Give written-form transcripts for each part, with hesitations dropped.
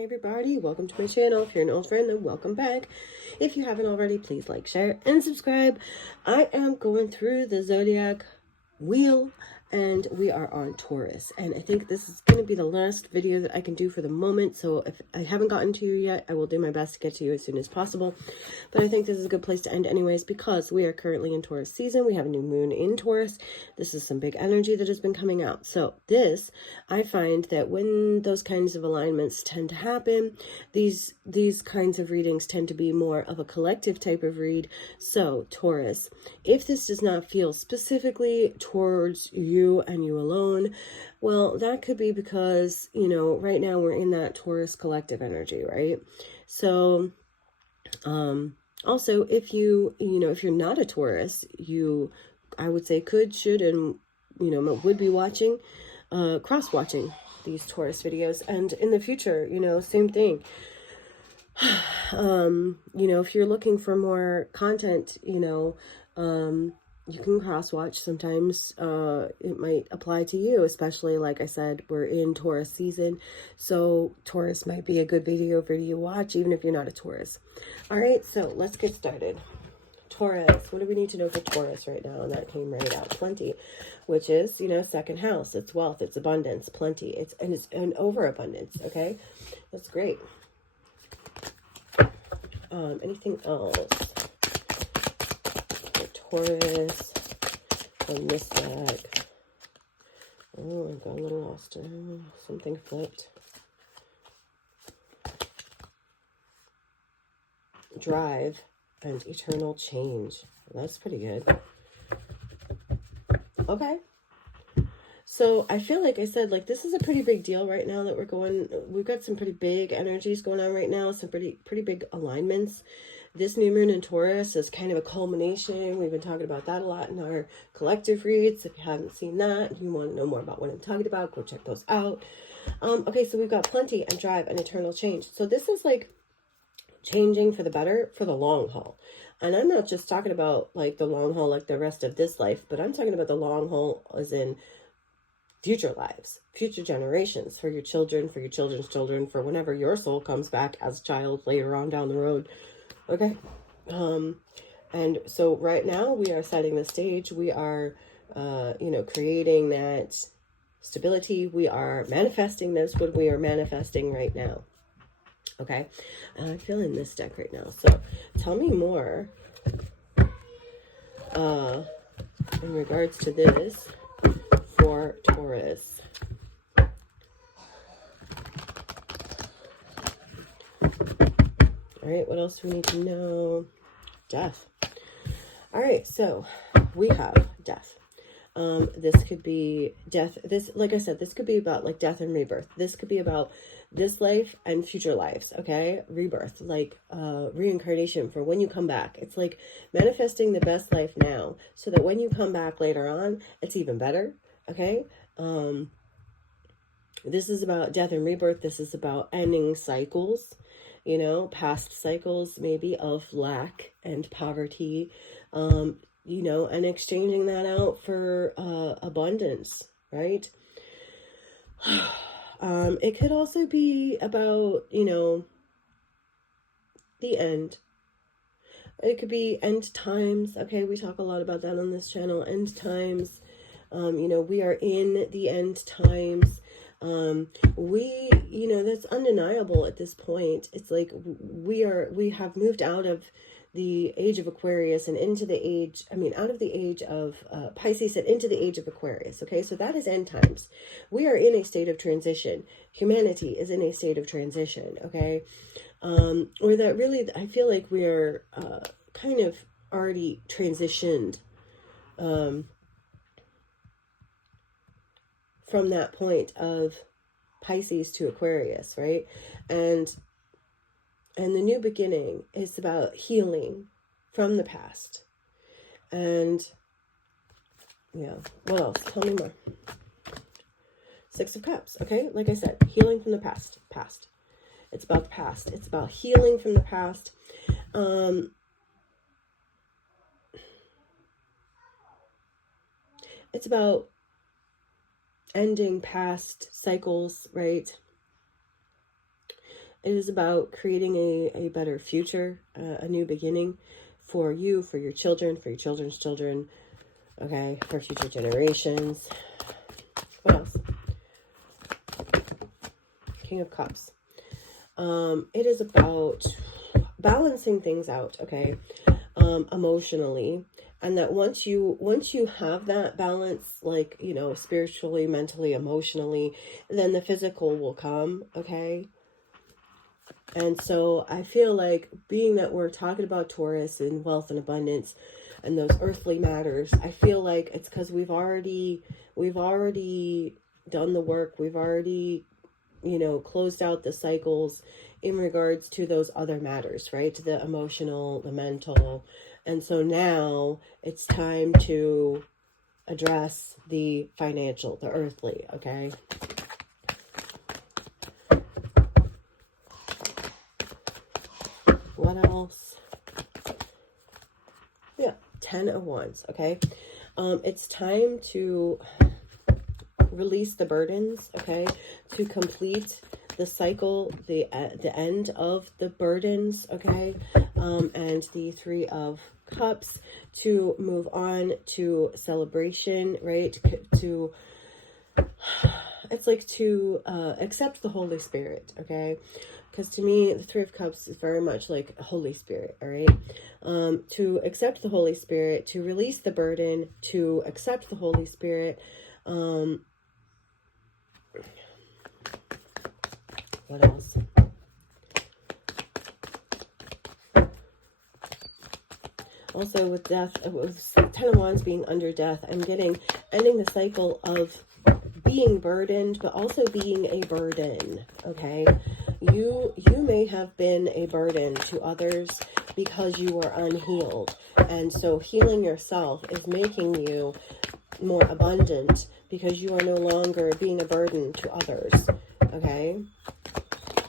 Hey everybody, welcome to my channel. If you're an old friend, then welcome back. If you haven't already, please like, share, and subscribe. I am going through the zodiac wheel and we are on Taurus, and I think this is going to be the last video that I can do for the moment. So if I haven't gotten to you yet, I will do my best to get to you as soon as possible, but I think this is a good place to end anyways, because we are currently in Taurus season. We have a new moon in Taurus. This is some big energy that has been coming out. So this, I find that when those kinds of alignments tend to happen, these kinds of readings tend to be more of a collective type of read. So Taurus, if this does not feel specifically towards you and you alone, well, that could be because, you know, right now we're in that Taurus collective energy, right? So also, if if you're not a Taurus, you, I would say, could, should, and would be watching, cross watching these Taurus videos. And in the future, same thing. If you're looking for more content, you can cross watch. Sometimes it might apply to you, especially, like I said, we're in Taurus season, so Taurus might be a good video for you to watch even if you're not a Taurus. All right, so let's get started. Taurus, what do we need to know for Taurus right now? And that came right out, plenty, which is, second house. It's wealth, it's abundance, plenty, it's an overabundance. Okay, that's great. Anything else for Taurus on this deck? Oh, I got a little lost. Something flipped. Drive and eternal change. That's pretty good. Okay. So I feel like I said, like, this is a pretty big deal right now that we've got some pretty big energies going on right now, some pretty big alignments. This new moon in Taurus is kind of a culmination. We've been talking about that a lot in our collective reads. If you haven't seen that, if you want to know more about what I'm talking about, go check those out. Okay, so we've got plenty and drive and eternal change. So this is like changing for the better for the long haul. And I'm not just talking about like the long haul, like the rest of this life, but I'm talking about the long haul as in future lives, future generations, for your children, for your children's children, for whenever your soul comes back as a child later on down the road. Okay. And so right now we are setting the stage. We are, creating that stability. We are manifesting this, what we are manifesting right now. Okay. I'm feeling this deck right now. So tell me more, in regards to this for Taurus. All right, what else do we need to know? Death. All right, so we have death. This could be death. This, like I said, this could be about like death and rebirth. This could be about this life and future lives. Okay, rebirth, like reincarnation for when you come back. It's like manifesting the best life now, so that when you come back later on, it's even better. Okay. This is about death and rebirth. This is about ending cycles, past cycles maybe of lack and poverty, and exchanging that out for abundance, right? It could also be about, the end. It could be end times. Okay, we talk a lot about that on this channel, end times. We are in the end times. That's undeniable at this point. It's like we have moved out of the age of Aquarius and into the age, out of the age of Pisces and into the age of Aquarius. Okay, so that is end times. We are in a state of transition. Humanity is in a state of transition. Okay, or that really, I feel like we're kind of already transitioned from that point of Pisces to Aquarius, right? And the new beginning is about healing from the past. And yeah, what else? Tell me more. Six of Cups, okay? Like I said, healing from the past. It's about the past. It's about healing from the past. It's about ending past cycles, right? It is about creating a better future, a new beginning for you, for your children, for your children's children, okay, for future generations. What else? King of Cups. It is about balancing things out, okay, emotionally. And that once you have that balance, like, you know, spiritually, mentally, emotionally, then the physical will come, okay? And so I feel like, being that we're talking about Taurus and wealth and abundance and those earthly matters, I feel like it's because we've already done the work. We've already, you know, closed out the cycles in regards to those other matters, right? The emotional, the mental. And so now it's time to address the financial, the earthly, okay? What else? Yeah, 10 of Wands, okay? It's time to release the burdens, okay? To complete the cycle, the end of the burdens, okay? And the Three of Cups, to move on to celebration, right? To, it's like to accept the Holy Spirit, okay? Because to me, the Three of Cups is very much like Holy Spirit, all right? To accept the Holy Spirit, to release the burden, to accept the Holy Spirit. What else? Also with death, with 10 of Wands being under death, I'm getting ending the cycle of being burdened, but also being a burden, okay? You may have been a burden to others because you were unhealed. And so healing yourself is making you more abundant because you are no longer being a burden to others, okay?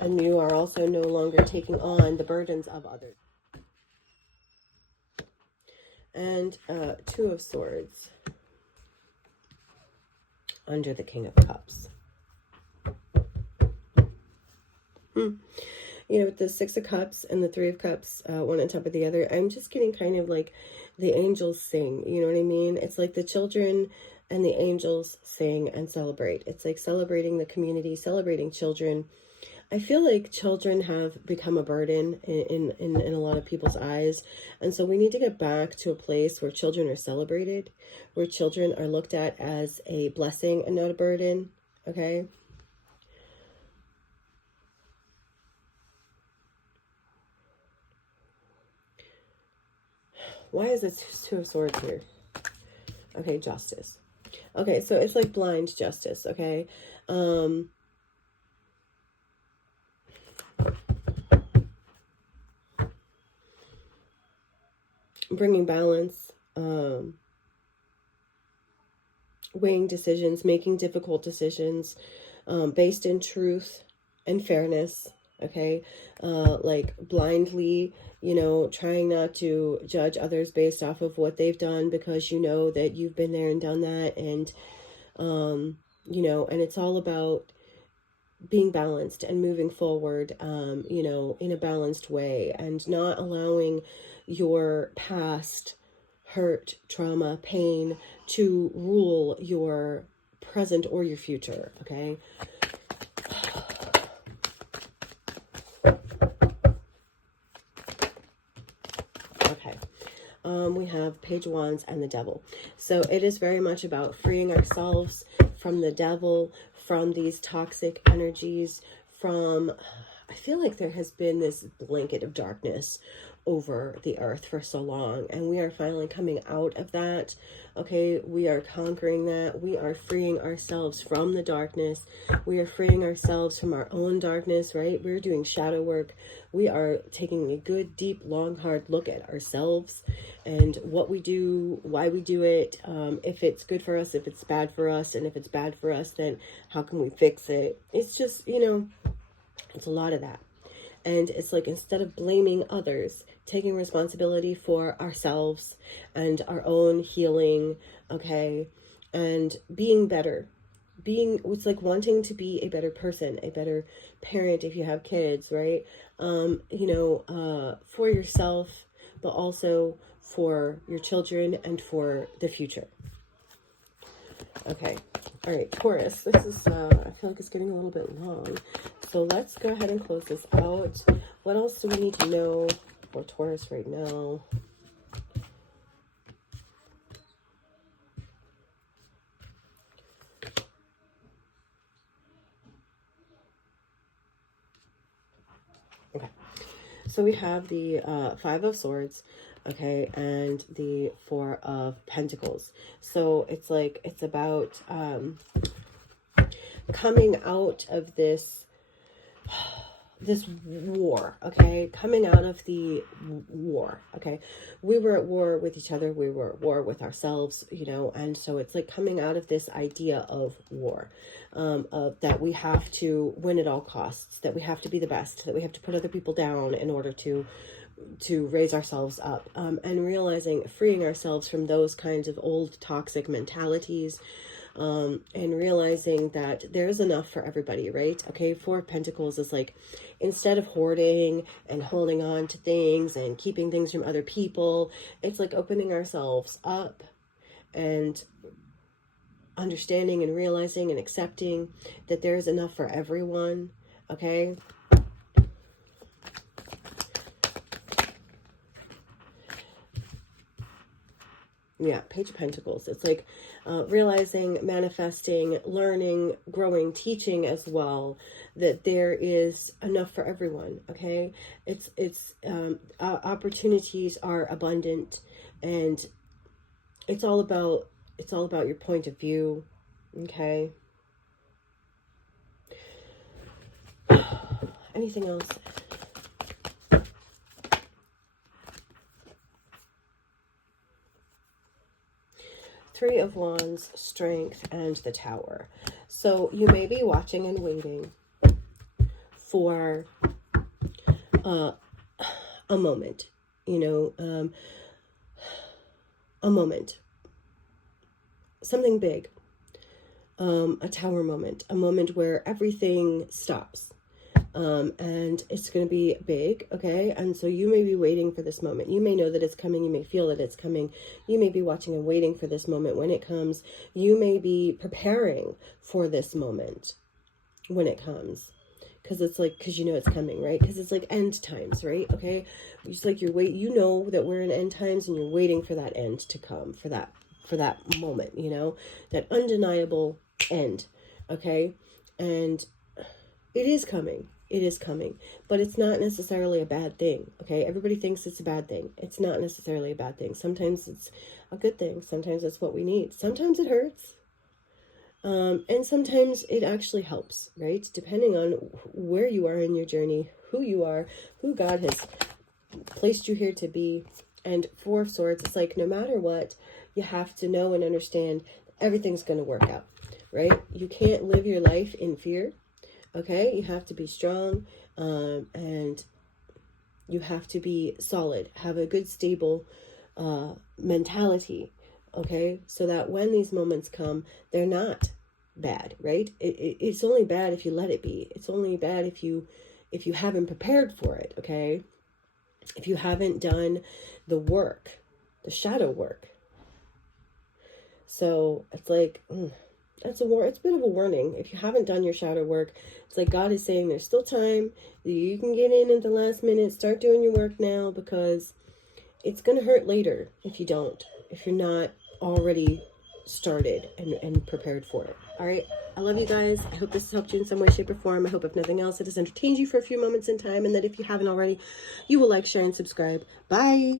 And you are also no longer taking on the burdens of others. And Two of Swords under the King of Cups. You know, with the Six of Cups and the Three of Cups, one on top of the other, I'm just getting kind of like the angels sing, you know what I mean? It's like the children and the angels sing and celebrate. It's like celebrating the community, celebrating children. I feel like children have become a burden in a lot of people's eyes. And so we need to get back to a place where children are celebrated, where children are looked at as a blessing and not a burden, okay? Why is this Two of Swords here? Okay, justice. Okay, so it's like blind justice, okay? Bringing balance, weighing decisions, making difficult decisions, based in truth and fairness, okay? Like blindly, you know, trying not to judge others based off of what they've done because you know that you've been there and done that. And, you know, and it's all about being balanced and moving forward, you know, in a balanced way, and not allowing your past hurt, trauma, pain to rule your present or your future, okay? Okay. We have Page of Wands and the Devil. So it is very much about freeing ourselves from the devil, from these toxic energies, from, I feel like there has been this blanket of darkness over the earth for so long, and we are finally coming out of that, okay? We are conquering that. We are freeing ourselves from the darkness. We are freeing ourselves from our own darkness, right? We're doing shadow work. We are taking a good, deep, long, hard look at ourselves and what we do, why we do it, if it's good for us, if it's bad for us, and if it's bad for us, then how can we fix it? It's just, you know, it's a lot of that. And it's like, instead of blaming others, taking responsibility for ourselves and our own healing, okay, and being better it's like wanting to be a better person, a better parent if you have kids, right? For yourself, but also for your children and for the future. Okay. All right, Taurus. This is, I feel like it's getting a little bit long. So let's go ahead and close this out. What else do we need to know for Taurus right now? Okay. So we have the Five of Swords, okay, and the Four of Pentacles. So it's like, it's about coming out of this war, okay, coming out of the war, okay. We were at war with each other, we were at war with ourselves, and so it's like coming out of this idea of war, of that we have to win at all costs, that we have to be the best, that we have to put other people down in order to raise ourselves up, and realizing, freeing ourselves from those kinds of old toxic mentalities, and realizing that there's enough for everybody, right? Okay, Four of Pentacles is like, instead of hoarding and holding on to things and keeping things from other people, it's like opening ourselves up and understanding and realizing and accepting that there's enough for everyone, okay? Yeah, Page of Pentacles. It's like realizing, manifesting, learning, growing, teaching as well, that there is enough for everyone, okay? Opportunities are abundant, and it's all about your point of view, okay? Anything else? Three of Wands, Strength, and the Tower. So you may be watching and waiting for a moment, a moment, something big, a tower moment, a moment where everything stops. And it's going to be big, okay? And so you may be waiting for this moment. You may know that it's coming. You may feel that it's coming. You may be watching and waiting for this moment when it comes. You may be preparing for this moment when it comes. Because it's like, because it's coming, right? Because it's like end times, right? Okay? It's like you know that we're in end times, and you're waiting for that end to come, for that moment, that undeniable end, okay? And it is coming. It is coming, but it's not necessarily a bad thing, okay? Everybody thinks it's a bad thing. It's not necessarily a bad thing. Sometimes it's a good thing. Sometimes it's what we need. Sometimes it hurts. And sometimes it actually helps, right? Depending on where you are in your journey, who you are, who God has placed you here to be. And Four of Swords, it's like, no matter what, you have to know and understand everything's going to work out, right? You can't live your life in fear. Okay, you have to be strong, and you have to be solid, have a good, stable mentality, okay? So that when these moments come, they're not bad, right? It's only bad if you let it be. It's only bad if you haven't prepared for it, okay? If you haven't done the work, the shadow work. So it's like... It's a bit of a warning. If you haven't done your shadow work, it's like God is saying there's still time. You can get in at the last minute. Start doing your work now, because it's going to hurt later if you don't. If you're not already started and prepared for it. All right. I love you guys. I hope this has helped you in some way, shape, or form. I hope, if nothing else, it has entertained you for a few moments in time. And that if you haven't already, you will like, share, and subscribe. Bye.